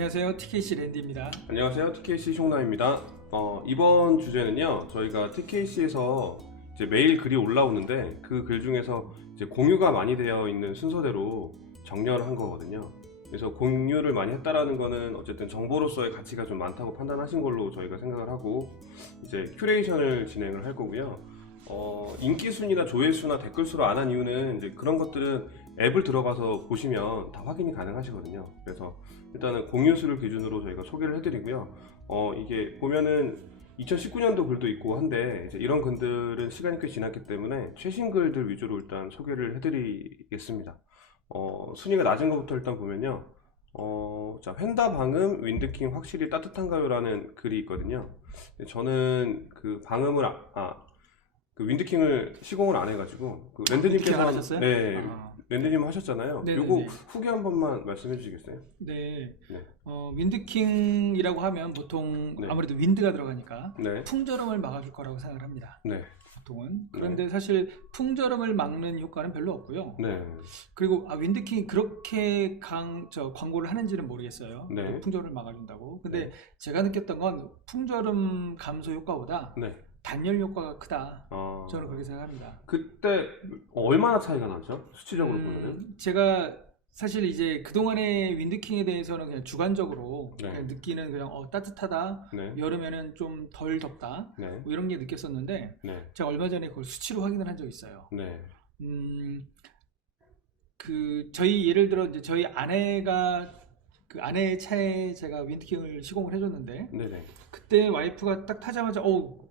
안녕하세요. TKC 랜디입니다. 안녕하세요. TKC 숑나입니다. 이번 주제는요, 저희가 TKC에서 이제 매일 글이 올라오는데 그 글 중에서 이제 공유가 많이 되어 있는 순서대로 정렬을 한 거거든요. 그래서 공유를 많이 했다라는 거는 어쨌든 정보로서의 가치가 좀 많다고 판단하신 걸로 저희가 생각을 하고 이제 큐레이션을 진행을 할 거고요. 인기 순위나 조회수나 댓글 수로 안 한 이유는 이제 그런 것들은 앱을 들어가서 보시면 다 확인이 가능하시거든요. 그래서 일단은 공유 수를 기준으로 저희가 소개를 해드리고요. 이게 보면은 2019년도 글도 있고 한데 이제 이런 글들은 시간이 꽤 지났기 때문에 최신 글들 위주로 일단 소개를 해드리겠습니다. 순위가 낮은 것부터 일단 보면요. 자, 펜다 방음 윈드킹 확실히 따뜻한가요? 라는 글이 있거든요. 저는 그 방음을 그 윈드킹을 시공을 안 해가지고 그 랜드님께서 하셨어요? 네, 랜드님 하셨잖아요. 네네네. 요거 후기 한 번만 말씀해 주시겠어요? 네. 네. 윈드킹이라고 하면 보통 네. 아무래도 윈드가 들어가니까 네. 풍절음을 막아줄 거라고 생각을 합니다. 네. 보통은. 그런데 사실 풍절음을 막는 효과는 별로 없고요. 네. 그리고 윈드킹이 그렇게 광고를 하는지는 모르겠어요. 네. 풍절음을 막아준다고. 근데 네. 제가 느꼈던 건 풍절음 감소 효과보다 네. 단열 효과가 크다. 저는 그렇게 생각합니다. 그때 얼마나 차이가 나죠? 수치적으로 보면은? 제가 사실 이제 그동안의 윈드킹에 대해서는 그냥 주관적으로 네. 그냥 느끼는 그냥 따뜻하다, 네. 여름에는 좀 덜 덥다, 네. 뭐 이런 게 느꼈었는데 네. 제가 얼마 전에 그걸 수치로 확인을 한 적이 있어요. 네. 저희 예를 들어 이제 저희 아내가 그 아내의 차에 제가 윈드킹을 시공을 해줬는데 네네. 그때 와이프가 딱 타자마자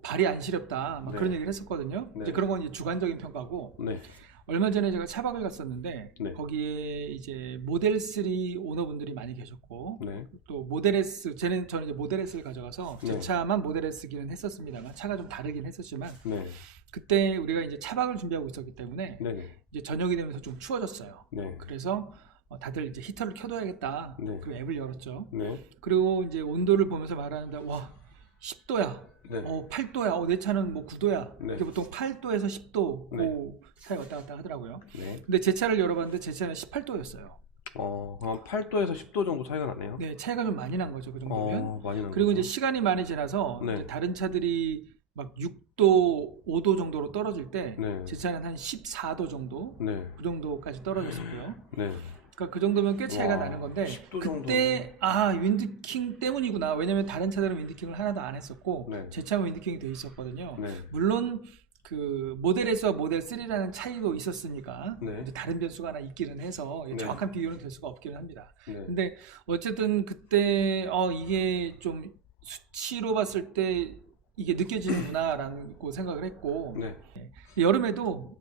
발이 안 시렵다 막 네. 그런 얘기를 했었거든요. 네. 이제 그런 건 이제 주관적인 평가고. 네. 얼마 전에 제가 차박을 갔었는데 네. 거기에 이제 모델 3 오너분들이 많이 계셨고 네. 또 모델 S 저는 이제 모델 S를 가져가서 제 네. 차만 모델 S기는 했었습니다만 차가 좀 다르긴 했었지만 네. 그때 우리가 이제 차박을 준비하고 있었기 때문에 네. 이제 저녁이 되면서 좀 추워졌어요. 네. 그래서 다들 이제 히터를 켜둬야겠다. 네. 그 앱을 열었죠. 네. 그리고 이제 온도를 보면서 말하는데 와 10도야. 네. 8도야. 내 차는 뭐 9도야. 네. 이게 보통 8도에서 10도 네. 그 사이 왔다 갔다 하더라고요. 네. 근데 제 차를 열어봤는데 제 차는 18도였어요. 한 8도에서 10도 정도 차이가 나네요. 네, 차이가 좀 많이 난 거죠. 그 정도면. 많이 난 그리고 거죠. 이제 시간이 많이 지나서 네. 이제 다른 차들이 막 6도, 5도 정도로 떨어질 때 제 네. 차는 한 14도 정도, 네. 그 정도까지 떨어졌었고요. 네. 그러니까 그 정도면 꽤 차이가 와, 나는 건데 10도 그때 윈드킹 때문이구나. 왜냐면 다른 차들은 윈드킹을 하나도 안 했었고 네. 제 차는 윈드킹이 돼 있었거든요. 네. 물론 그 모델 S와 모델 3라는 차이도 있었으니까 네. 이제 다른 변수가 하나 있기는 해서 네. 정확한 비교는 될 수가 없기는 합니다. 네. 근데 어쨌든 그때 이게 좀 수치로 봤을 때 이게 느껴지는구나라고 생각을 했고 네. 여름에도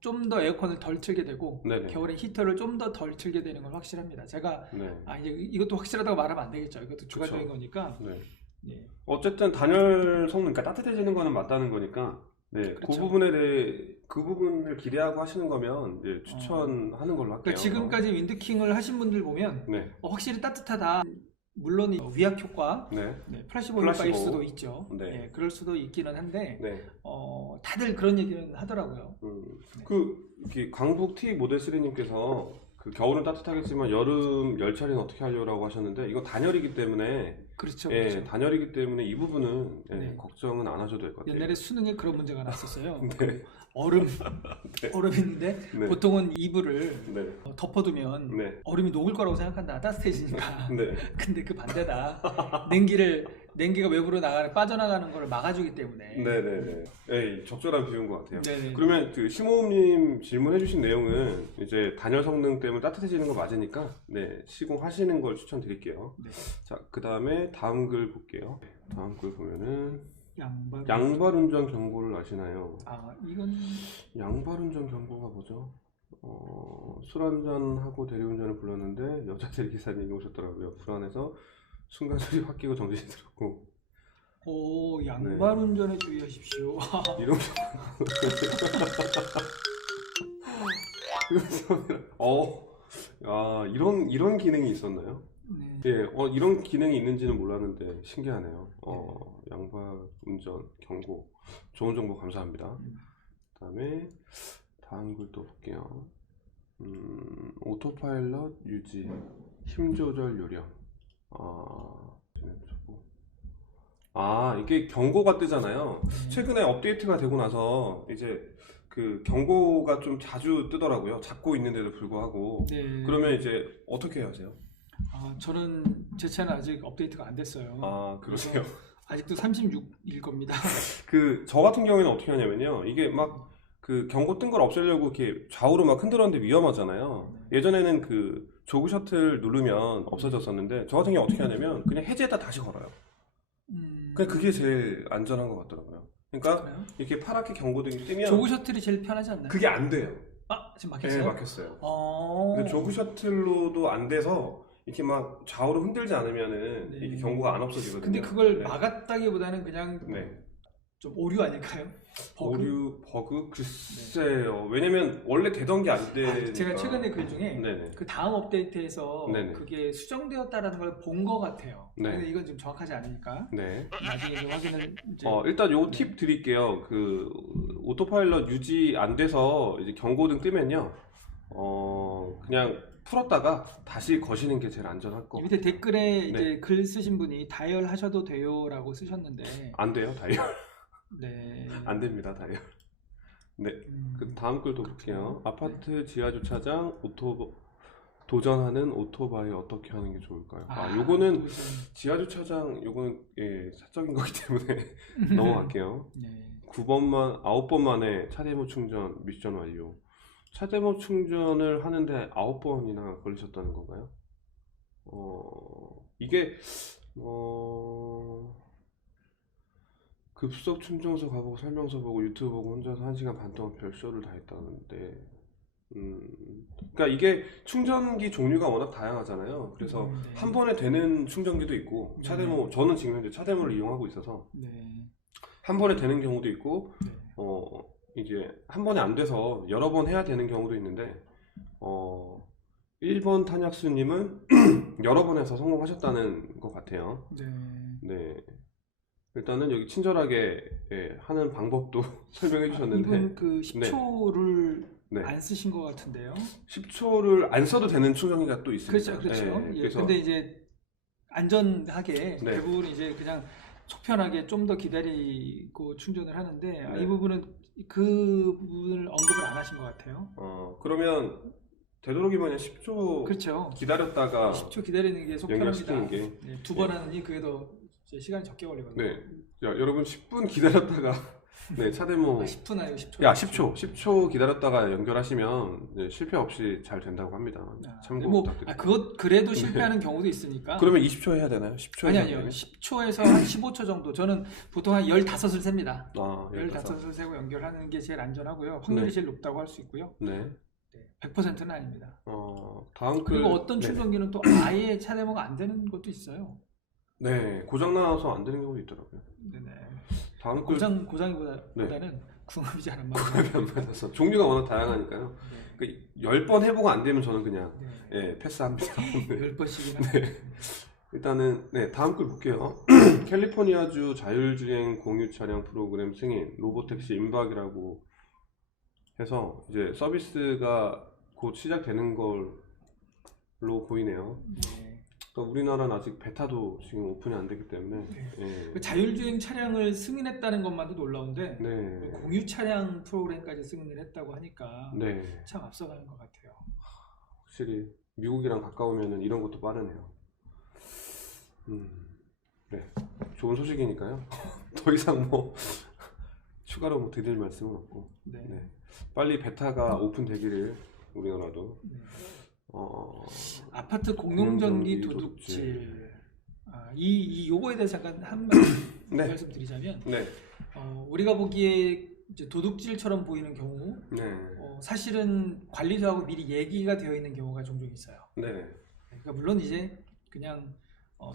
좀 더 에어컨을 덜 틀게 되고 네네. 겨울에 히터를 좀 더 덜 틀게 되는 건 확실합니다. 제가 네. 이제 이것도 확실하다고 말하면 안 되겠죠. 이것도 주관적인 그쵸. 거니까. 네. 예. 어쨌든 단열 성능, 그러니까 따뜻해지는 거는 맞다는 거니까, 네, 그 그렇죠. 부분에 대해 그 부분을 기대하고 하시는 거면 이제 추천하는 걸로 할게요. 그러니까 지금까지 윈드킹을 하신 분들 보면 네, 확실히 따뜻하다. 물론 위약 효과, 네, 플라시보 효과일 플라시보. 수도 있죠. 네. 예, 그럴 수도 있기는 한데 네. 다들 그런 얘기는 하더라고요. 이렇게 강북 T 모델 3님께서 그 겨울은 따뜻하겠지만 여름 열차리는 어떻게 하려고 하셨는데 이건 단열이기 때문에, 그렇죠. 예, 그렇죠. 단열이기 때문에 이 부분은 네. 걱정은 안 하셔도 될 것 같아요. 옛날에 수능에 그런 문제가 났었어요. 네. 얼음, 네. 얼음인데 네. 보통은 이불을 네, 덮어두면 네, 얼음이 녹을 거라고 생각한다. 따뜻해지니까. 네, 근데 그 반대다. 냉기가 외부로 빠져나가는 걸 막아주기 때문에. 네네네. 네, 적절한 비유인 것 같아요. 네네. 그러면 그 심호흡님 질문해주신 내용은 이제 단열 성능 때문에 따뜻해지는 거 맞으니까 네, 시공하시는 걸 추천드릴게요. 네. 자, 그 다음에 다음 글 볼게요. 다음 글 보면은 양발. 양발 운전 경고를 아시나요? 이건 양발 운전 경고가 뭐죠? 술 한잔하고 대리운전을 불렀는데 여자 대리기사님이 오셨더라고요. 불안해서 순간 소리 확 끼고 정신이 들었고. 양발 운전에 주의하십시오. 이런 이런 기능이 있었나요? 네. 예, 이런 기능이 있는지는 몰랐는데 신기하네요. 양발 운전 경고, 좋은 정보 감사합니다. 그다음에 다음 글 또 볼게요. 오토파일럿 유지, 힘 조절 요령. 이게 경고가 뜨잖아요. 최근에 업데이트가 되고 나서 이제 그 경고가 좀 자주 뜨더라고요. 잡고 있는데도 불구하고. 네. 그러면 이제 어떻게 하세요? 저는 제 차는 아직 업데이트가 안 됐어요. 그러세요? 아직도 36일 겁니다. 저 같은 경우에는 어떻게 하냐면요. 이게 막 그 경고 뜬 걸 없애려고 이렇게 좌우로 막 흔들었는데 위험하잖아요. 예전에는 그 조그 셔틀 누르면 없어졌었는데 저 같은 경우 어떻게 하냐면 그냥 해제에다 다시 걸어요. 그냥 그게 제일 안전한 것 같더라고요. 그러니까 그래요? 이렇게 파랗게 경고등이 뜨면 조그 셔틀이 제일 편하지 않나요? 그게 안 돼요. 지금 네, 막혔어요? 막혔어요. 근데 조그 셔틀로도 안 돼서 이렇게 막 좌우로 흔들지 않으면은 네. 이게 경고가 안 없어지거든요. 근데 그걸 네. 막았다기보다는 그냥 네. 좀 오류 아닐까요? 버그? 버그? 글쎄요. 왜냐면 원래 되던 게 안 되니까. 제가 최근에 글 중에 네네. 그 다음 업데이트에서 네네. 그게 수정되었다라는 걸 본 것 같아요. 네. 근데 이건 지금 정확하지 않으니까 네. 나중에 이제 확인을 이제 일단 요 팁 드릴게요. 그 오토파일럿 유지 안 돼서 이제 경고등 뜨면요. 그냥 풀었다가 다시 거시는 게 제일 안전할 거. 이 밑에 댓글에 이제 네. 글 쓰신 분이 다이얼 하셔도 돼요라고 쓰셨는데 안 돼요, 다이얼. 네. 안 됩니다, 다이얼. 네. 그 다음 글도 볼게요. 아파트 지하 주차장 도전하는 오토바이 어떻게 하는 게 좋을까요? 요거는 지하 주차장 요거는 사적인 거기 때문에 넘어갈게요. 네. 9번 만에 차대모 충전 미션 완료. 차대모 충전을 하는데 9번이나 걸리셨다는 건가요? 이게 급속 충전소 가보고 설명서 보고 유튜브 보고 혼자서 1시간 반 동안 별쇼를 다 했다는데 그러니까 이게 충전기 종류가 워낙 다양하잖아요. 그래서 네. 한 번에 되는 충전기도 있고 차대모 저는 지금 현재 차대모를 이용하고 있어서 네. 한 번에 되는 경우도 있고 네. 이제 한 번에 안 돼서 여러 번 해야 되는 경우도 있는데 1번 탄약수님은 여러 번 해서 성공하셨다는 것 같아요. 네. 네. 일단은 여기 친절하게 하는 방법도 설명해 주셨는데 이분 그 10초를 네. 안 쓰신 것 같은데요. 10초를 안 써도 되는 충전기가 또 있습니다. 그렇죠. 네, 예, 그래서 근데 이제 안전하게 네. 대부분 이제 그냥 속편하게 좀 더 기다리고 충전을 하는데 네. 이 부분은 그 부분을 언급을 안 하신 것 같아요. 그러면 되도록이면 10초 그렇죠. 기다렸다가 10초 기다리는 게 연결시키는 속편합니다. 게 두 번 하느니 그게 더 시간이 적게 걸리거든요. 네. 야, 여러분 10분 기다렸다가 네, 차대모 10분 아니고 10초. 야, 10초 기다렸다가 연결하시면 실패 없이 잘 된다고 합니다. 참고 부탁드립니다. 그래도 실패하는 경우도 있으니까. 그러면 20초 해야 되나요? 10초 아니요. 10초에서 한 15초 정도. 저는 보통 한 15을 셉니다. 15. 15을 세고 연결하는 게 제일 안전하고요. 확률이 네. 제일 높다고 할 수 있고요. 네. 100%는 아닙니다. 다음 그리고 글 어떤 충전기는 또 아예 차대모가 안 되는 것도 있어요. 네, 고장 나서 안 되는 경우도 있더라고요. 네네. 다음 글 고장보다는 궁합이지 않은 말. 궁합이 안 맞아서 종류가 워낙 다양하니까요. 그 10번 해보고 안 되면 저는 그냥 패스합니다. 10번씩이나. 네. 일단은 다음 글 볼게요. 캘리포니아주 자율주행 공유 차량 프로그램 승인 로보택시 임박이라고 해서 이제 서비스가 곧 시작되는 걸로 보이네요. 네. 그러니까 우리나라는 아직 베타도 지금 오픈이 안 되기 때문에 그 자율주행 차량을 승인했다는 것만도 놀라운데 네. 공유 차량 프로그램까지 승인을 했다고 하니까 네. 참 앞서가는 것 같아요. 확실히 미국이랑 가까우면 이런 것도 빠르네요. 네, 좋은 소식이니까요. 더 이상 뭐 추가로 뭐 드릴 말씀은 없고 네. 빨리 베타가 오픈되기를 우리나라도. 아파트 공용전기 도둑질. 요거에 대해서 잠깐 한 말씀 드리자면 우리가 보기에 이제 도둑질처럼 보이는 경우 사실은 관리소하고 미리 얘기가 되어 있는 경우가 종종 있어요. 그러니까 물론 이제 그냥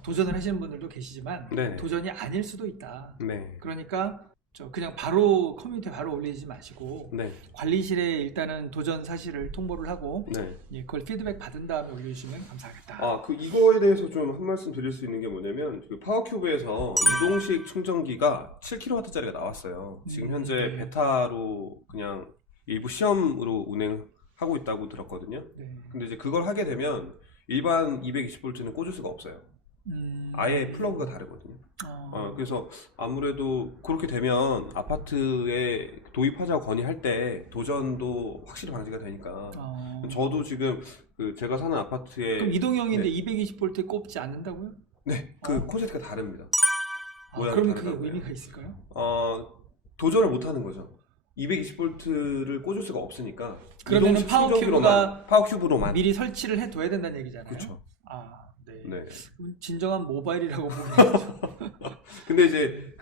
도전을 하시는 분들도 계시지만 도전이 아닐 수도 있다. 그러니까 그냥 바로 커뮤니티에 바로 올리지 마시고 관리실에 일단은 도전 사실을 통보를 하고 그걸 피드백 받은 다음에 올려주시면 감사하겠다. 이거에 대해서 좀 한 말씀 드릴 수 있는 게 뭐냐면 그 파워큐브에서 이동식 충전기가 7kW짜리가 나왔어요. 지금 현재 베타로 그냥 일부 시험으로 운행하고 있다고 들었거든요. 근데 이제 그걸 하게 되면 일반 220V는 꽂을 수가 없어요. 아예 플러그가 다르거든요. 그래서 아무래도 그렇게 되면 아파트에 도입하자고 건의할 때 도전도 확실히 방지가 되니까 저도 지금 제가 사는 아파트에 그럼 이동형인데 220V 꼽지 않는다고요? 네, 그 콘센트가 다릅니다. 그러면 그게 의미가 있을까요? 도전을 못 하는 거죠. 220V를 꽂을 수가 없으니까. 그러면 파워큐브로만 미리 설치를 해둬야 된다는 얘기잖아요. 그렇죠. 네. 진정한 모바일이라고 보면 근데 이제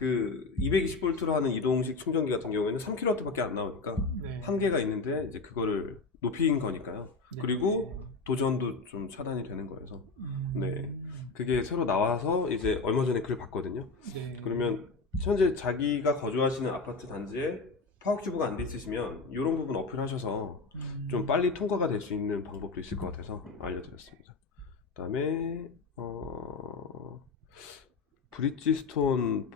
220V로 하는 이동식 충전기 같은 경우에는 3kW밖에 안 나오니까 한계가 있는데 이제 그거를 높인 거니까요. 그리고 도전도 좀 차단이 되는 거여서 그게 새로 나와서 이제 얼마 전에 글 봤거든요. 그러면 현재 자기가 거주하시는 아파트 단지에 파워큐브가 안 돼 있으시면 이런 부분 어필하셔서 좀 빨리 통과가 될 수 있는 방법도 있을 것 같아서 알려드렸습니다. 그다음에 브리지스톤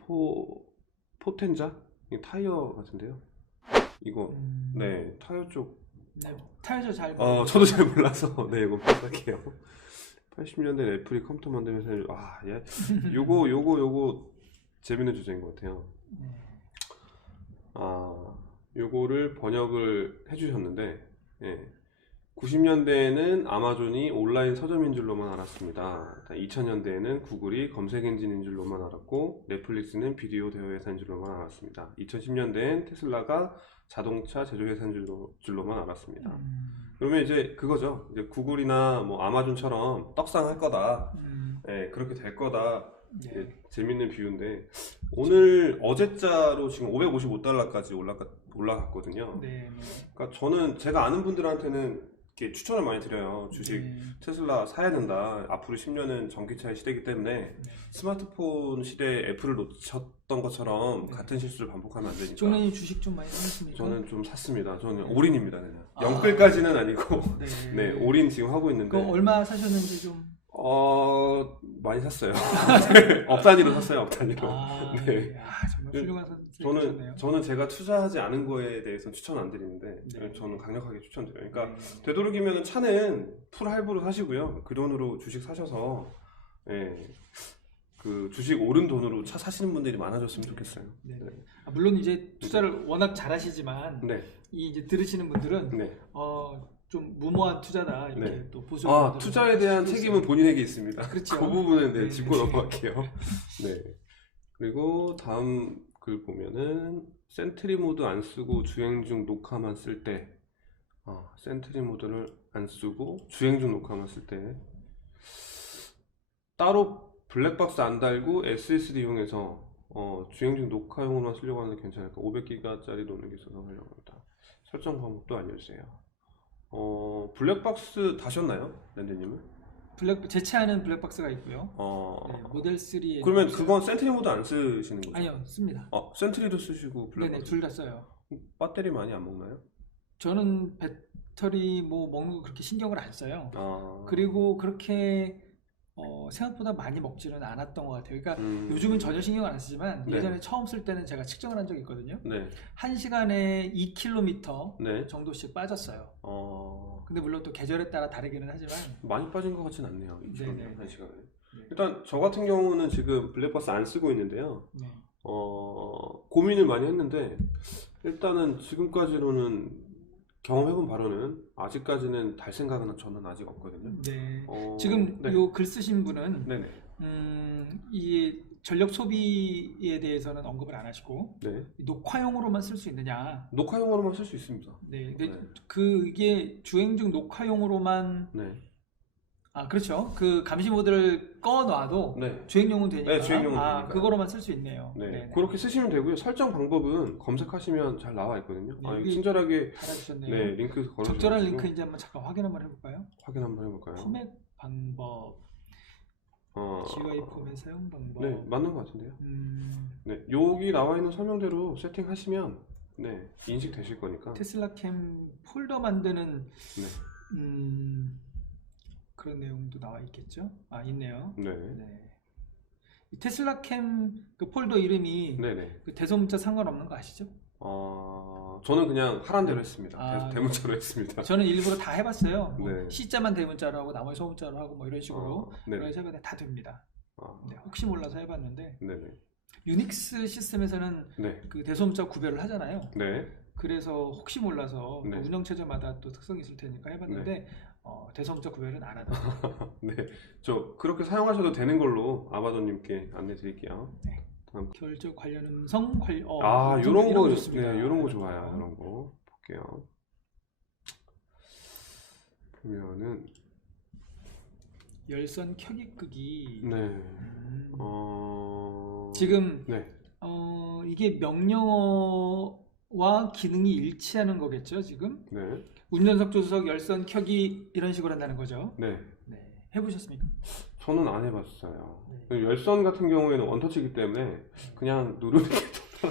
포텐자 타이어 같은데요. 이거 타이어 쪽 타이어 잘 저도 잘 몰라서 이거 비쌀게요. 80년대 애플이 컴퓨터 만들면서 요거 재밌는 주제인 것 같아요. 요거를 번역을 해주셨는데 90년대에는 아마존이 온라인 서점인 줄로만 알았습니다. 2000년대에는 구글이 검색 엔진인 줄로만 알았고 넷플릭스는 비디오 대여 회사인 줄로만 알았습니다. 2010년대엔 테슬라가 자동차 제조 회사인 줄로만 알았습니다. 그러면 이제 그거죠. 이제 구글이나 뭐 아마존처럼 떡상할 거다. 그렇게 될 거다. 재밌는 비유인데 오늘 어제자로 지금 $555까지 올라갔거든요. 그러니까 저는 제가 아는 분들한테는 이렇게 추천을 많이 드려요. 주식 테슬라 사야 된다. 앞으로 10년은 전기차의 시대이기 때문에 스마트폰 시대에 애플을 놓쳤던 것처럼 같은 실수를 반복하면 안 되니까. 종래님 주식 좀 많이 사셨습니까? 저는 좀 샀습니다. 저는 올인입니다. 그냥 영끌까지는 아니고 올인 지금 하고 있는데. 그거 얼마 사셨는지 좀. 많이 샀어요. 업 단위로 샀어요. 업 단위로. 정말 훌륭한 선택이셨네요. 저는 제가 투자하지 않은 거에 대해서 추천 안 드리는데 저는 강력하게 추천드려요. 그러니까 되도록이면 차는 풀 할부로 사시고요. 그 돈으로 주식 사셔서 그 주식 오른 돈으로 차 사시는 분들이 많아졌으면 좋겠어요. 물론 이제 투자를 워낙 잘하시지만 이 이제 들으시는 분들은 좀 무모한 투자다 이렇게 또 보수. 투자에 대한 책임은 본인에게 있습니다. 그렇죠. 그 부분은 짚고 넘어갈게요. 그리고 다음 글 보면은 센트리 모드 안 쓰고 주행 중 녹화만 쓸 때, 센트리 모드를 안 쓰고 주행 중 녹화만 쓸 때 따로 블랙박스 안 달고 SSD 이용해서 주행 중 녹화용으로만 쓰려고 하는데 괜찮을까? 500기가짜리 놓는 게 있어서 하려고 합니다. 설정 방법도 알려주세요. 블랙박스 다셨나요, 랜드님은? 제 차에는 블랙박스가 있고요. 모델 3에. 그러면 그건 센트리 모드 안 쓰시는 거죠? 아니요, 씁니다. 센트리도 쓰시고 블랙박스. 둘 다 써요. 배터리 많이 안 먹나요? 저는 배터리 먹는 거 그렇게 신경을 안 써요. 그리고 그렇게 생각보다 많이 먹지는 않았던 것 같아요. 그러니까 요즘은 전혀 신경을 안 쓰지만 예전에 처음 쓸 때는 제가 측정을 한 적이 있거든요. 1시간에 2km 정도씩 빠졌어요. 근데 물론 또 계절에 따라 다르기는 하지만 많이 빠진 것 같진 않네요. 1시간에. 일단 저 같은 경우는 지금 블랙박스 안 쓰고 있는데요. 고민을 많이 했는데 일단은 지금까지로는 경험해본 바로는 아직까지는 달 생각은 저는 아직 없거든요. 지금 요 글 쓰신 분은 이 전력 소비에 대해서는 언급을 안 하시고 녹화용으로만 쓸 수 있느냐? 녹화용으로만 쓸 수 있습니다. 그게 주행 중 녹화용으로만 그렇죠. 그 감시 모드를 꺼놔도 주행용은 되니까. 주행용은 되니까. 그거로만 쓸 수 있네요. 그렇게 쓰시면 되고요. 설정 방법은 검색하시면 잘 나와 있거든요. 친절하게 달아주셨네요. 링크 걸어. 적절한 링크 이제 한번 잠깐 확인 한번 해볼까요? 확인 한번 해볼까요? 포맷 방법. GUI 포맷 사용 방법. 맞는 것 같은데요. 여기 나와 있는 설명대로 세팅하시면 인식되실 거니까. 테슬라 캠 폴더 만드는 그런 내용도 나와 있겠죠? 있네요. 이 테슬라 캠 그 폴더 이름이 그 대소문자 상관없는 거 아시죠? 저는 그냥 하란 대로 했습니다. 대문자로 했습니다. 저는 일부러 다 해봤어요. C자만 대문자로 하고 나머지 소문자로 하고 뭐 이런 식으로 그래서 다 됩니다. 네, 혹시 몰라서 해봤는데 네네. 유닉스 시스템에서는 네. 그 대소문자 구별을 하잖아요. 네. 그래서 혹시 몰라서 네. 또 운영체제마다 또 특성이 있을 테니까 해봤는데 네. 대소문자 구별은 안 하더라고요. 네, 저 그렇게 사용하셔도 되는 걸로 아바도님께 안내 드릴게요. 네. 다음. 결제 관련 음성 요런 거 좋습니다. 네, 요런 거 좋아요. 이런 거 볼게요. 보면은 열선 켜기 끄기. 네. 지금 네. 이게 명령어와 기능이 일치하는 거겠죠, 지금? 네. 운전석 조수석 열선 켜기 이런 식으로 한다는 거죠. 네. 네. 해보셨습니까? 저는 안 해봤어요. 네. 열선 같은 경우에는 원터치이기 때문에 그냥 누르는 게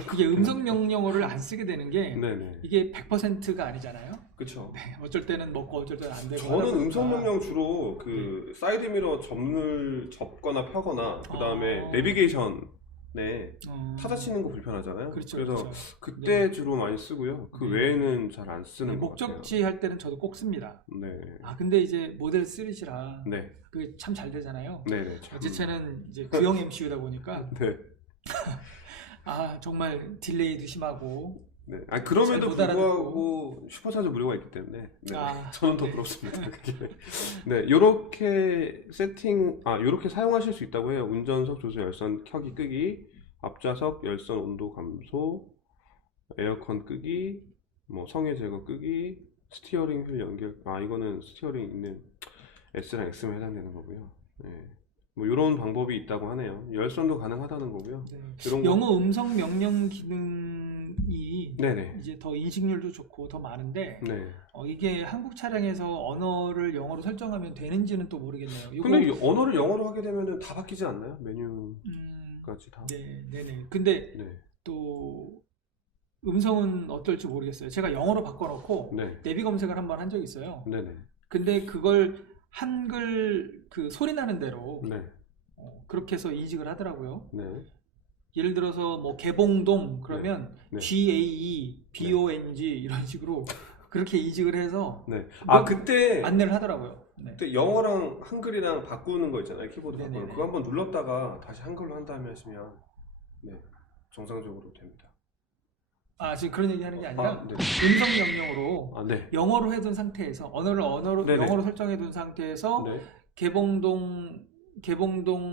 그게 음성 명령어를 안 쓰게 되는 게 네네. 이게 100%가 아니잖아요. 그렇죠. 네. 어쩔 때는 먹고 어쩔 때는 안 되고. 저는 음성 명령 주로 그 사이드 미러 접거나 펴거나 그 다음에 내비게이션에 타자 치는 거 불편하잖아요. 그렇죠, 그래서 그렇죠. 그때 주로 많이 쓰고요. 그 외에는 잘 안 쓰는 것 같아요. 목적지 할 때는 저도 꼭 씁니다. 네. 근데 이제 모델 3시라 네. 그게 참 잘 되잖아요. 네네. 제 차는 이제 구형 MCU다 보니까 네. 정말 딜레이도 심하고. 네. 그럼에도 불구하고 슈퍼차저 무료가 있기 때문에 네. 저는 더 네. 부럽습니다. 네, 요렇게 요렇게 사용하실 수 있다고 해요. 운전석 조수 열선 켜기 끄기, 앞좌석 열선 온도 감소, 에어컨 끄기, 뭐 성해 제거 끄기, 스티어링 휠 연결. 이거는 스티어링 있는 S랑 X만 해당되는 거고요. 네. 뭐 이런 방법이 있다고 하네요. 열선도 가능하다는 거고요. 네. 이런 영어 음성 명령 기능이 네네. 이제 더 인식률도 좋고 더 많은데 네. 이게 한국 차량에서 언어를 영어로 설정하면 되는지는 또 모르겠네요. 근데 이 언어를 영어로 하게 되면 다 바뀌지 않나요? 메뉴까지 다. 네네. 근데 네. 또 음성은 어떨지 모르겠어요. 제가 영어로 바꿔놓고 네. 내비 검색을 한번 한 적이 있어요. 네네. 근데 그걸 한글 그 소리 나는 대로 네. 그렇게 해서 인식을 하더라고요. 네. 예를 들어서 뭐 개봉동 그러면 네. GAEBONG 이런 식으로 그렇게 인식을 해서 네. 그때 안내를 하더라고요. 네. 그때 영어랑 한글이랑 바꾸는 거 있잖아요. 키보드 바꾸는 네네네. 그거 한번 눌렀다가 다시 한글로 한 다음에 하시면 네, 정상적으로 됩니다. 지금 그런 얘기 하는 게 아니라 네. 음성 명령으로 네. 영어로 해둔 상태에서 언어를 네네. 영어로 설정해둔 상태에서 네. 개봉동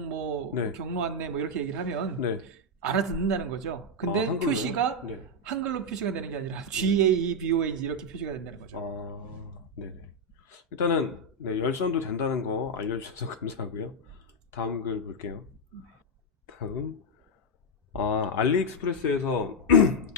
뭐 네. 경로 안내 뭐 이렇게 얘기를 하면 네. 알아듣는다는 거죠. 근데 한글로요? 표시가 네. 한글로 표시가 되는 게 아니라 GAEBONG 이렇게 표시가 된다는 거죠. 네네. 일단은 네, 열선도 된다는 거 알려주셔서 감사하고요. 다음 글 볼게요. 다음 알리익스프레스에서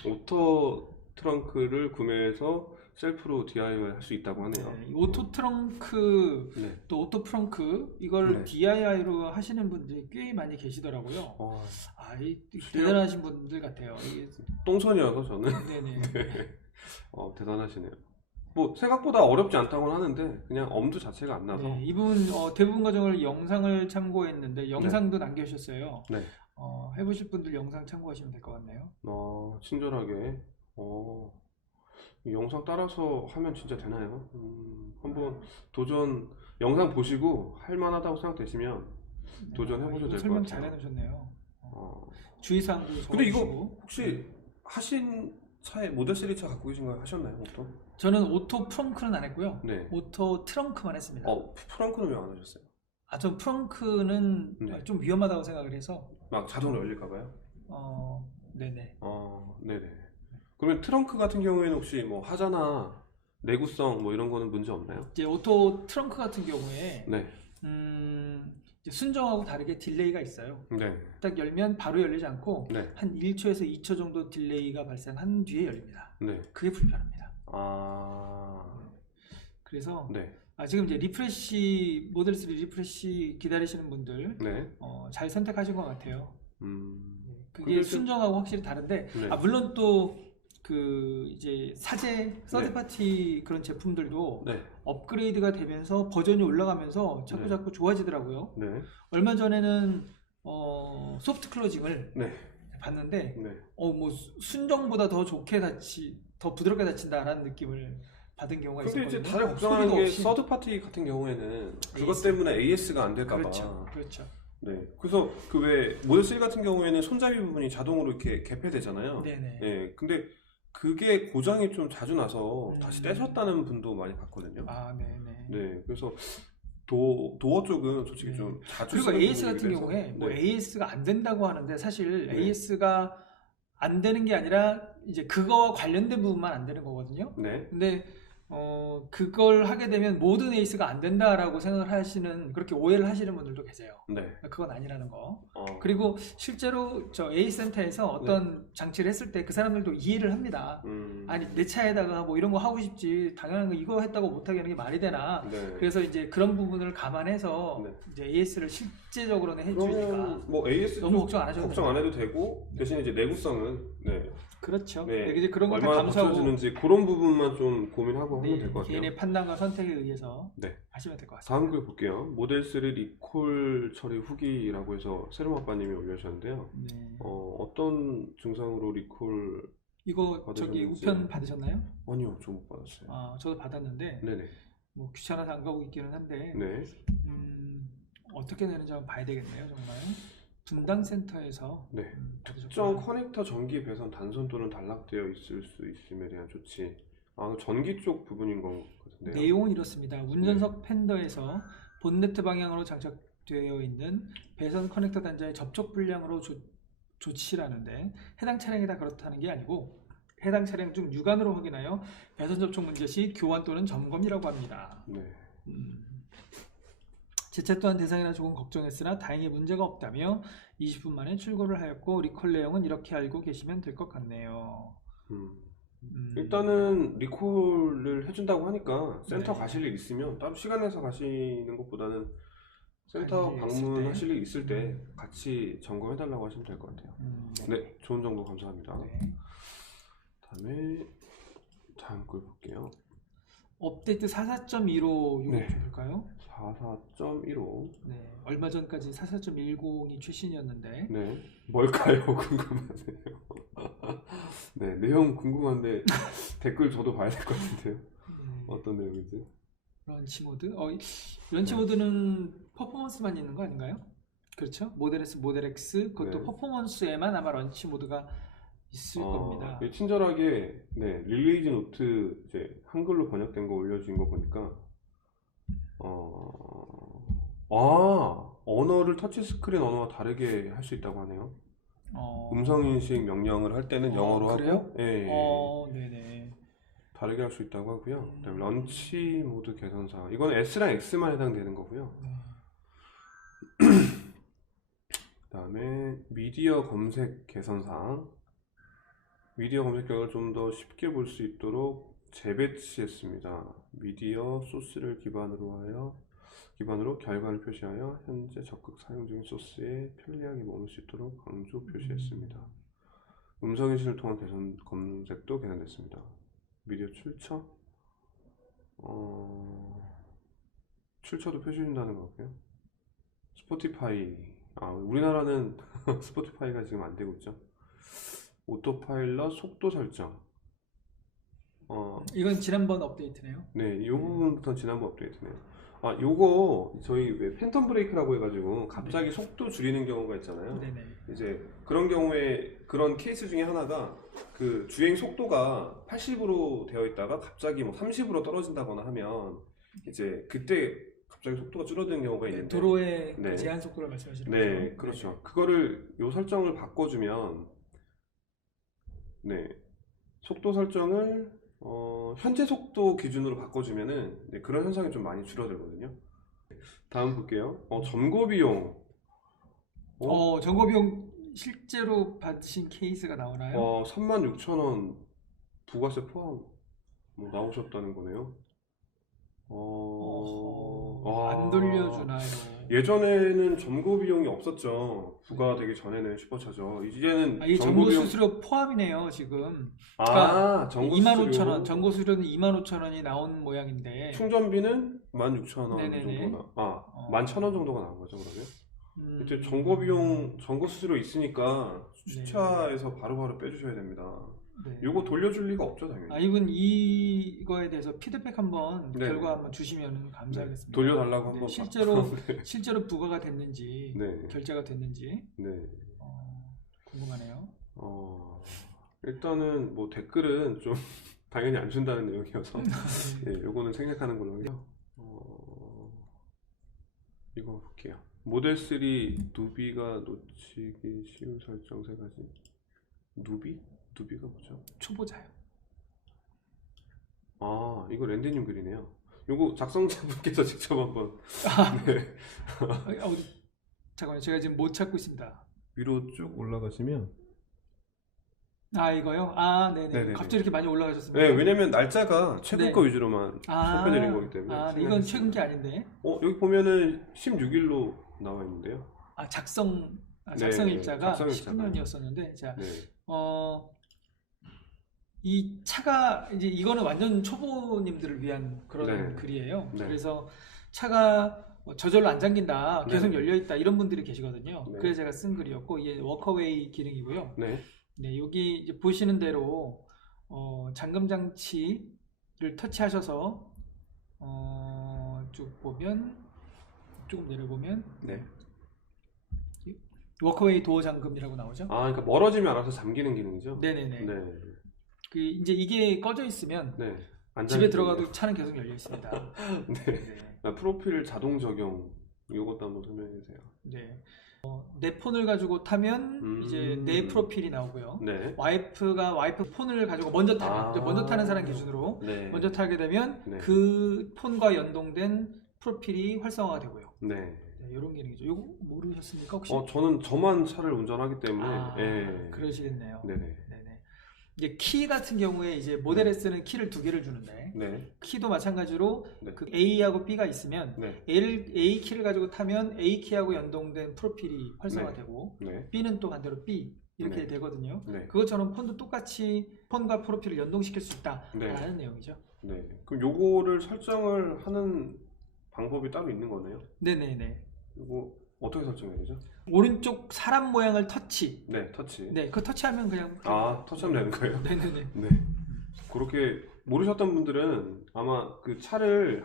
오토 트렁크를 구매해서 셀프로 DIY 할 수 있다고 하네요. 네, 오토 트렁크 네. 또 오토 프렁크 이걸 네. DIY로 하시는 분들이 꽤 많이 계시더라고요. 대단하신 분들 같아요. 이게 똥손이어서 저는 네네. 대단하시네요. 뭐 생각보다 어렵지 않다고 하는데 그냥 엄두 자체가 안 나서. 네, 이분 대부분 과정을 영상을 참고했는데 영상도 남겨주셨어요. 네. 해보실 분들 영상 참고하시면 될 것 같네요. 친절하게. 이 영상 따라서 하면 진짜 되나요? 한번 영상 보시고 할만하다고 생각되시면 도전해보셔도 될 것 같아요. 설명 잘 해놓으셨네요. 주의사항도 적어주시고. 근데 이거 혹시 하신 차에 모델 3 차 갖고 계신 거 하셨나요? 오토? 저는 오토 프렁크는 안 했고요. 네. 오토 트렁크만 했습니다. 프렁크는 왜 안 하셨어요? 전 프렁크는 네. 좀 위험하다고 생각을 해서. 막 자동으로 열릴까봐요? 네네. 네네. 그러면 트렁크 같은 경우에는 혹시 뭐 하자나 내구성 뭐 이런 거는 문제 없나요? 이제 오토 트렁크 같은 경우에 네. 이제 순정하고 다르게 딜레이가 있어요. 네. 딱 열면 바로 열리지 않고 네. 한 1초에서 2초 정도 딜레이가 발생한 뒤에 열립니다. 네. 그게 불편합니다. 그래서 네. 지금 이제 모델 3 리프레시 기다리시는 분들 네. 잘 선택하신 것 같아요. 그게 근데 순정하고 확실히 다른데 네. 물론 또 이제 사제 서드파티 그런 제품들도 네. 업그레이드가 되면서 버전이 올라가면서 자꾸 좋아지더라고요. 네. 얼마 전에는 소프트 클로징을 네. 봤는데 네. 뭐 순정보다 더 좋게 더 부드럽게 닫힌다라는 느낌을 받은 경우가 근데 있었거든요. 이제 다들 걱정하는 게 서드 파티 같은 경우에는 그것 때문에 AS가 안 될까봐. 그렇죠. 네. 그래서 그 왜 모델 3 같은 경우에는 손잡이 부분이 자동으로 이렇게 개폐되잖아요. 네네. 네. 근데 그게 고장이 좀 자주 나서 다시 떼셨다는 분도 많이 봤거든요. 아, 네네. 네. 그래서 도어 쪽은 솔직히 네. 좀 자주 그리고 쓰는 AS 같은 부분이라서. 경우에 뭐 네. AS가 안 된다고 하는데 사실 네. AS가 안 되는 게 아니라 이제 그거와 관련된 부분만 안 되는 거거든요. 네. 근데 그걸 하게 되면 모든 AS가 안 된다라고 생각을 하시는, 그렇게 오해를 하시는 분들도 계세요. 네. 그건 아니라는 거. 그리고 실제로 저 AS 센터에서 어떤 장치를 했을 때 그 사람들도 이해를 합니다. 아니 내 차에다가 뭐 이런 거 하고 싶지, 당연한 거 이거 했다고 못하게 하는 게 말이 되나. 네. 그래서 이제 그런 부분을 감안해서 네. 이제 AS를 실제적으로는 그러면 해주니까 뭐 AS 너무 걱정 안 하셔도 걱정 안 해도 되고, 대신 이제 내구성은 네. 그렇죠. 네. 이제 그런 걸 다 얼마나 감수하고 받쳐주는지 그런 부분만 좀 고민하고 하면 될 것 같아요. 개인의 판단과 선택에 의해서 네. 하시면 될 것 같습니다. 다음 글 볼게요. 모델 3 리콜 처리 후기라고 해서 세롬아빠님이 올려주셨는데요. 네. 어떤 증상으로 리콜 이거 저기 받으셨는지. 우편 받으셨나요? 아니요, 저 못 받았어요. 아, 저도 받았는데 네네. 뭐 귀찮아서 안 가고 있기는 한데 네. 어떻게 되는지 한번 봐야 되겠네요, 정말. 분당 센터에서 네. 받으셨구나. 특정 커넥터 전기 배선 단선 또는 단락되어 있을 수 있음에 대한 조치. 아, 전기 쪽 부분인 것 같은데요. 내용은 이렇습니다. 운전석 팬더에서 본네트 방향으로 장착되어 있는 배선 커넥터 단자의 접촉 불량으로 조치라는데, 해당 차량이 다 그렇다는 게 아니고 해당 차량 중 육안으로 확인하여 배선 접촉 문제 시 교환 또는 점검이라고 합니다. 네. 제 차 또한 대상이나 조금 걱정했으나 다행히 문제가 없다며 20분 만에 출고를 하였고, 리콜 내용은 이렇게 알고 계시면 될 것 같네요. 일단은 리콜을 해준다고 하니까 센터 네. 가실 일 있으면 따로 시간 내서 가시는 것보다는 센터 갈 일이 방문하실 일 있을 때 같이 점검해달라고 하시면 될 것 같아요. 네, 좋은 정보 감사합니다. 네. 다음 글 볼게요. 업데이트 44.15 이거 네. 좀 볼까요? 44.15. 네, 얼마 전까지 44.10이 최신이었는데 네, 뭘까요? 궁금하네요. 네, 내용 궁금한데 댓글 저도 봐야 될 것 같은데요. 어떤 내용이지? 런치 모드? 런치 모드는 퍼포먼스만 있는 거 아닌가요? 그렇죠? 모델 S, 모델 X, 그것도 네. 퍼포먼스에만 아마 런치 모드가 있을 겁니다. 친절하게 릴리즈 노트 이제 한글로 번역된 거 올려준 거 보니까 언어를 터치 스크린 언어와 다르게 할 수 있다고 하네요. 음성 인식 명령을 할 때는 영어로 그래요? 하고, 예. 네네. 다르게 할 수 있다고 하고요. 그다음에 런치 모드 개선사항. 이건 S랑 X만 해당되는 거고요. 그다음에 미디어 검색 개선사항. 미디어 검색 결과를 좀 더 쉽게 볼 수 있도록 재배치했습니다. 미디어 소스를 기반으로 결과를 표시하여 현재 적극 사용 중인 소스에 편리하게 머물 수 있도록 강조 표시했습니다. 음성인식을 통한 개선 검색도 개선됐습니다. 미디어 출처? 출처도 표시해준다는 것 같고요. 스포티파이. 우리나라는 스포티파이가 지금 안 되고 있죠. 오토파일럿 속도 설정. 이건 지난번 업데이트네요. 네, 이 부분부터 지난번 업데이트네요. 요거 저희 왜 팬텀 브레이크라고 해가지고 갑자기 속도 줄이는 경우가 있잖아요. 네네. 이제 그런 경우에 그런 케이스 중에 하나가 그 주행 속도가 80으로 되어 있다가 갑자기 뭐 30으로 떨어진다거나 하면 이제 그때 갑자기 속도가 줄어드는 경우가 있는데, 도로의 그 제한 속도를 말씀하시는 거죠? 네, 그렇죠. 그거를 요 설정을 바꿔주면 속도 설정을 현재 속도 기준으로 바꿔주면은 그런 현상이 좀 많이 줄어들거든요. 다음 볼게요. 점거 비용. 점거 비용 실제로 받으신 케이스가 나오나요? 36,000원 부가세 포함 나오셨다는 거네요. 안 돌려주나요? 예전에는 점거 비용이 없었죠. 부과되기 전에는 슈퍼차저. 이제는 이 점거 수수료 포함이네요, 지금. 그러니까 점거 25,000원, 점거 수수료는 25,000원이 나온 모양인데 충전비는 16,000원 정도가 11,000원 정도가 나온 거죠, 그러면? 이제 점거 비용, 점거 수수료 있으니까 주차에서 바로바로 빼주셔야 됩니다. 네. 요거 돌려줄 리가 없죠, 당연히. 이분 이거에 대해서 피드백 한번 네. 결과 한번 주시면 감사하겠습니다. 돌려달라고 한번. 실제로 부과가 됐는지, 네. 결제가 됐는지 네. 궁금하네요. 일단은 뭐 댓글은 좀 당연히 안 준다는 내용이어서 네, 요거는 생략하는 걸로 하겠습니다. 이거 볼게요. 모델 3 누비가 놓치기 쉬운 설정 3가지. 누비가 뭐죠? 초보자요. 이거 랜디님 글이네요. 요거 작성자분께서 직접 한번. 네. 잠깐만요. 제가 지금 못 찾고 있습니다. 위로 쭉 올라가시면. 이거요? 네네. 네네네. 갑자기 이렇게 많이 올라가셨습니다. 네, 왜냐면 날짜가 최근 거 위주로만 살펴드린 거기 때문에. 네, 이건 최근 게 아닌데. 여기 보면은 16일로 나와 있는데요. 작성일자가 19년이었었는데, 자, 네. 이 차가 이제 이거는 완전 초보님들을 위한 그런 네. 글이에요. 네. 그래서 차가 저절로 안 잠긴다, 계속 네. 열려 있다 이런 분들이 계시거든요. 네. 그래서 제가 쓴 글이었고, 이게 워커웨이 기능이고요. 네. 네, 여기 이제 보시는 대로 잠금 장치를 터치하셔서 쭉 보면, 조금 내려보면, 네. 워커웨이 도어 잠금이라고 나오죠. 그러니까 멀어지면 알아서 잠기는 기능이죠. 네네네. 네. 이제 이게 꺼져 있으면 네. 집에 들어가도 차는 계속 열려 있습니다. 네. 프로필 자동 적용 이것도 한번 설명해 주세요. 네. 내 폰을 가지고 타면 이제 내 프로필이 나오고요. 네. 와이프 폰을 가지고 먼저 타는 사람 기준으로 네. 먼저 타게 되면 네. 그 폰과 연동된 프로필이 활성화가 되고요. 네. 이런 기능이죠. 이거 모르셨습니까 혹시? 저는 저만 차를 운전하기 때문에. 네. 그러시겠네요. 네네. 이제 키 같은 경우에 이제 모델 S는 키를 2개를 주는데, 네. 키도 마찬가지로 네. 그 A하고 B가 있으면 네. A 키를 가지고 타면 A 키하고 연동된 프로필이 활성화되고, 네. B는 또 반대로 B 이렇게 네. 되거든요. 네. 그것처럼 폰도 똑같이 폰과 프로필을 연동시킬 수 네. 있다라는 내용이죠. 네. 그럼 요거를 설정을 하는 방법이 따로 있는 거네요? 네네네. 이거 어떻게 설정해야 되죠? 오른쪽 사람 모양을 터치. 네, 터치. 네, 그 터치하면 그냥. 터치하면 되는 거예요? 네네네. 네. 그렇게 모르셨던 분들은 아마 그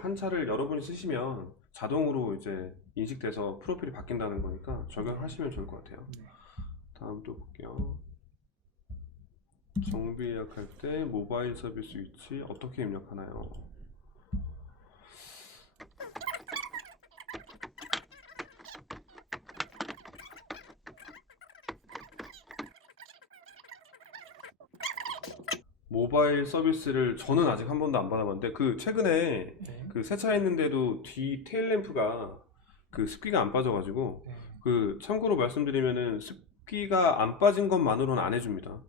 한 차를 여러분이 쓰시면 자동으로 이제 인식돼서 프로필이 바뀐다는 거니까 적용하시면 좋을 것 같아요. 네. 다음 또 볼게요. 정비 예약할 때 모바일 서비스 위치 어떻게 입력하나요? 모바일 서비스를 저는 아직 한 번도 안 받아봤는데 최근에 네. 그 세차했는데도 뒤 테일램프가 그 습기가 안 빠져가지고 네. 참고로 말씀드리면은 습기가 안 빠진 것만으로는 안 해줍니다.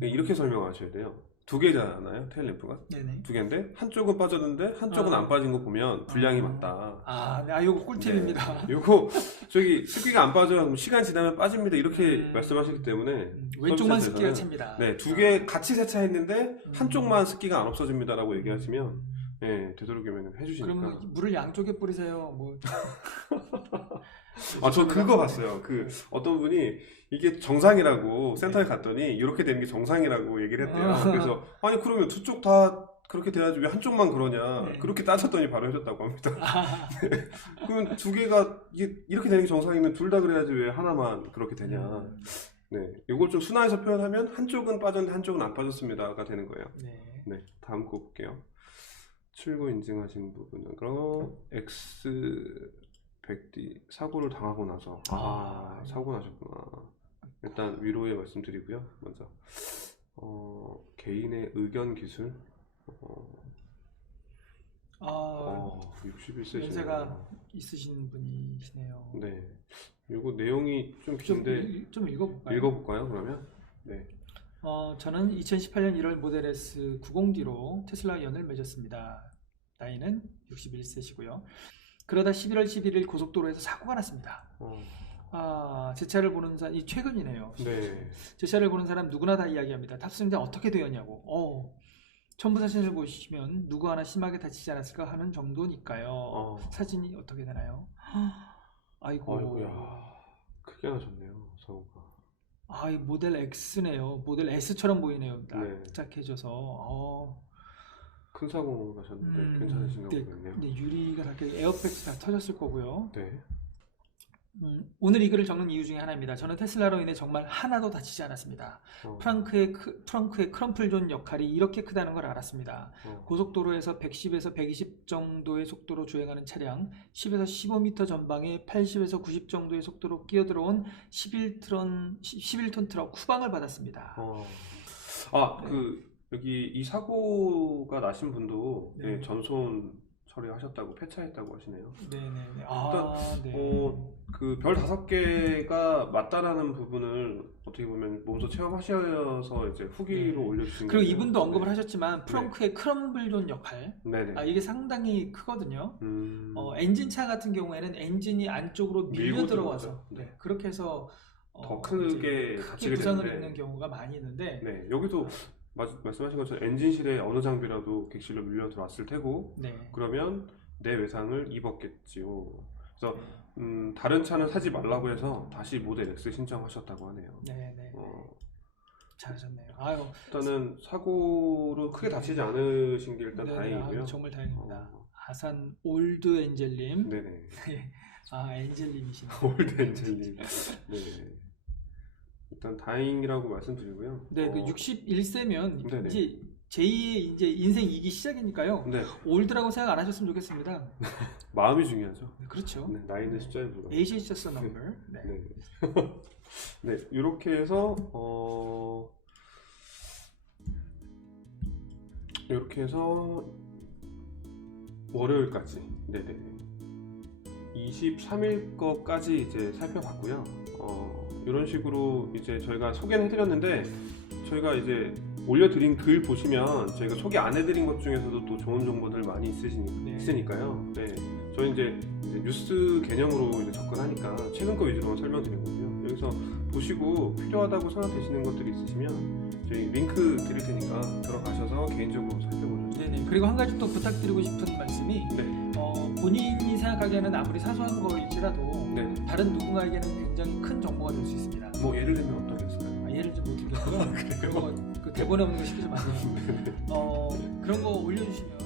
이렇게 설명하셔야 돼요. 2개잖아요, 테일램프가. 네네. 2개인데 한쪽은 빠졌는데 한쪽은 안 빠진 거 보면 불량이 맞다. 네, 이거 꿀팁입니다. 네. 요거 습기가 안 빠져 그럼 시간 지나면 빠집니다. 이렇게 말씀하시기 때문에 왼쪽만 습기가 찹니다. 네, 2개 같이 세차했는데 한쪽만 습기가 안 없어집니다라고 얘기하시면 네, 되도록이면 해주시니까. 그러면 물을 양쪽에 뿌리세요. 저 그거 봤어요. 어떤 분이 이게 정상이라고 센터에 갔더니 이렇게 되는 게 정상이라고 얘기를 했대요. 그래서 그러면 두 쪽 다 그렇게 돼야지 왜 한쪽만 그러냐. 네. 그렇게 따졌더니 바로 해줬다고 합니다. 네. 그러면 2개가 이렇게 되는 게 정상이면 둘 다 그래야지 왜 하나만 그렇게 되냐. 네, 이걸 좀 순화해서 표현하면 한쪽은 빠졌는데 한쪽은 안 빠졌습니다가 되는 거예요. 네, 다음 거 볼게요. 출고 인증하신 부분은 그럼 X100D 사고를 당하고 나서 사고 나셨구나. 일단 위로의 말씀드리고요. 먼저 개인의 의견 기술 61세시네요. 연세가 있으신 분이시네요. 네, 이거 내용이 좀 긴데 좀 읽어볼까요? 읽어볼까요 그러면? 네. 저는 2018년 1월 모델 S 90D로 테슬라 연을 맺었습니다. 나이는 61세시고요. 그러다 11월 11일 고속도로에서 사고가 났습니다. 제 차를 보는 사람, 이 최근이네요. 네. 제 차를 보는 사람 누구나 다 이야기합니다. 탑승자 어떻게 되었냐고. 첨부 사진을 보시면 누구 하나 심하게 다치지 않았을까 하는 정도니까요. 사진이 어떻게 되나요? 아이고야, 크게 나셨네요, 사고가. 이 모델 X네요. 모델 S처럼 보이네요. 네. 납작해져서. 큰 사고 나셨는데 괜찮으신가 모르겠네요. 네, 유리가 다 에어백스 다 터졌을 거고요. 네. 오늘 이 글을 적는 이유 중에 하나입니다. 저는 테슬라로 인해 정말 하나도 다치지 않았습니다. 트렁크의 크럼플존 역할이 이렇게 크다는 걸 알았습니다. 고속도로에서 110에서 120 정도의 속도로 주행하는 차량, 10에서 15m 전방에 80에서 90 정도의 속도로 끼어들어온 11톤 트럭 후방을 받았습니다. 여기 이 사고가 나신 분도 네. 네, 전손 처리하셨다고 폐차했다고 하시네요. 네네네. 일단 그 별 5개가 맞다라는 부분을 어떻게 보면 몸소 체험하셔서 이제 후기로 올려주신 그리고 거예요. 이분도 언급을 하셨지만 프렁크의 크럼블존 역할, 이게 상당히 크거든요. 엔진차 같은 경우에는 엔진이 안쪽으로 밀려 들어와서 그렇게 해서 더 크게 부상을 입는 경우가 많이 있는데 여기도 말씀하신 것처럼 엔진실에 어느 장비라도 객실로 밀려 들어왔을 테고 그러면 내 외상을 입었겠지요. 그래서 다른 차는 사지 말라고 해서 다시 모델 X 신청하셨다고 하네요. 네네. 잘하셨네요. 일단은 사고로 크게 다치지 않으신 게 일단 다행이고요. 정말 다행입니다. 아산 올드 엔젤님. 네네. 엔젤님이시네요. 올드 엔젤님. 네. 일단 다행이라고 말씀드리고요. 네, 그 61세면 이제 제2의 이제 인생 2기 시작이니까요. 올드라고 생각 안 하셨으면 좋겠습니다. 마음이 중요하죠. 네, 그렇죠. 나이는 숫자에 불과합니다. Age is just a number. 네, 이렇게 해서 월요일까지 23일 거까지 이제 살펴봤고요. 이런 식으로 이제 저희가 소개는 해드렸는데 저희가 이제 올려드린 글 보시면 저희가 소개 안 해드린 것 중에서도 또 좋은 정보들 많이 있으니까요. 저희 이제 뉴스 개념으로 이제 접근하니까 최근 거 위주로 설명드리거든요. 여기서 보시고 필요하다고 생각되시는 것들이 있으시면 저희 링크 드릴 테니까 들어가셔서 개인적으로 살펴보셔도 네네. 그리고 한 가지 또 부탁드리고 싶은 말씀이 본인이 생각하기에는 아무리 사소한 거일지라도 다른 누군가에게는 굉장히 큰 정보가 될 수 있습니다. 뭐 예를 들면 어떤 게 있을까요? 예를 좀 못 들겠고요. 그리고 그 대본에 없는 거 시키지 마세요. 그런 거 올려주시면